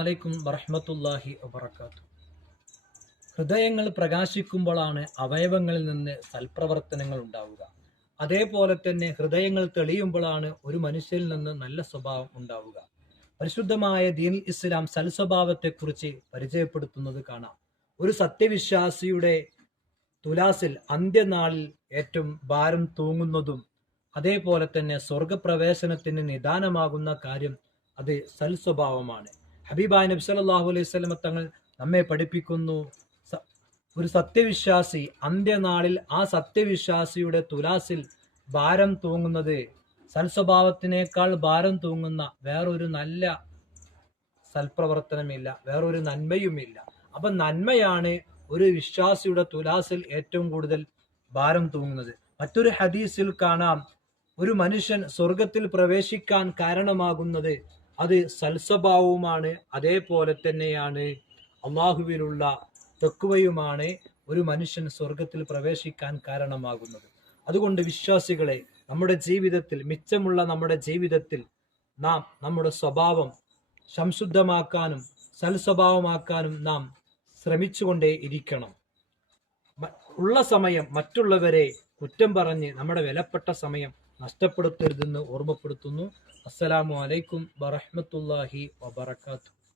അലൈക്കും വറഹ്മത്തുള്ളാഹി വബറകാതുഹു. ഹൃദയങ്ങൾ പ്രകാശിക്കുമ്പോഴാണ് അവയവങ്ങളിൽ നിന്ന് സൽപ്രവർത്തനങ്ങൾ ഉണ്ടാവുക. അതേപോലെ തന്നെ ഹൃദയങ്ങൾ തെളിയുമ്പോഴാണ് ഒരു മനുഷ്യരിൽ നിന്ന് നല്ല സ്വഭാവം ഉണ്ടാവുക. പരിശുദ്ധമായ ദീൻ ഇസ്ലാം സൽസ്വഭാവത്തെക്കുറിച്ച് പരിചയപ്പെടുത്തുന്നത് കാണാം. ഒരു സത്യവിശ്വാസിയുടെ തുലാസിൽ അന്ത്യനാളിൽ ഏറ്റവും ഭാരം തൂങ്ങുന്നതും അതേപോലെ തന്നെ സ്വർഗപ്രവേശനത്തിന് നിദാനമാകുന്ന കാര്യം അത് സൽസ്വഭാവമാണ്. ഹബീബായ നബി സല്ലല്ലാഹു അലൈഹി വസല്ലം തങ്ങൾ നമ്മെ പഠിപ്പിക്കുന്നു, ഒരു സത്യവിശ്വാസി അന്ത്യനാളിൽ ആ സത്യവിശ്വാസിയുടെ തുലാസിൽ ഭാരം തൂങ്ങുന്നത് സൽസ്വഭാവത്തിനേക്കാൾ ഭാരം തൂങ്ങുന്ന വേറൊരു നല്ല സൽപ്രവർത്തനമില്ല, വേറൊരു നന്മയുമില്ല. അപ്പൊ നന്മയാണ് ഒരു വിശ്വാസിയുടെ തുലാസിൽ ഏറ്റവും കൂടുതൽ ഭാരം തൂങ്ങുന്നത്. മറ്റൊരു ഹദീസിൽ കാണാം, ഒരു മനുഷ്യൻ സ്വർഗത്തിൽ പ്രവേശിക്കാൻ കാരണമാകുന്നത് അത് സൽസ്വഭാവവുമാണ്, അതേപോലെ തന്നെയാണ് അള്ളാഹുവിലുള്ള തഖ്വയുമാണ് ഒരു മനുഷ്യൻ സ്വർഗത്തിൽ പ്രവേശിക്കാൻ കാരണമാകുന്നത്. അതുകൊണ്ട് വിശ്വാസികളെ, നമ്മുടെ ജീവിതത്തിൽ, മിച്ചമുള്ള നമ്മുടെ ജീവിതത്തിൽ നാം നമ്മുടെ സ്വഭാവം സംശുദ്ധമാക്കാനും സൽസ്വഭാവമാക്കാനും നാം ശ്രമിച്ചുകൊണ്ടേ ഇരിക്കണം. ഉള്ള സമയം മറ്റുള്ളവരെ കുറ്റം പറഞ്ഞ് നമ്മുടെ വിലപ്പെട്ട സമയം നഷ്ടപ്പെടുത്തരുതെന്ന് ഓർമ്മപ്പെടുത്തുന്നു. അസ്സലാമു അലൈക്കും വറഹ്മത്തുള്ളാഹി വബറകാതുഹു.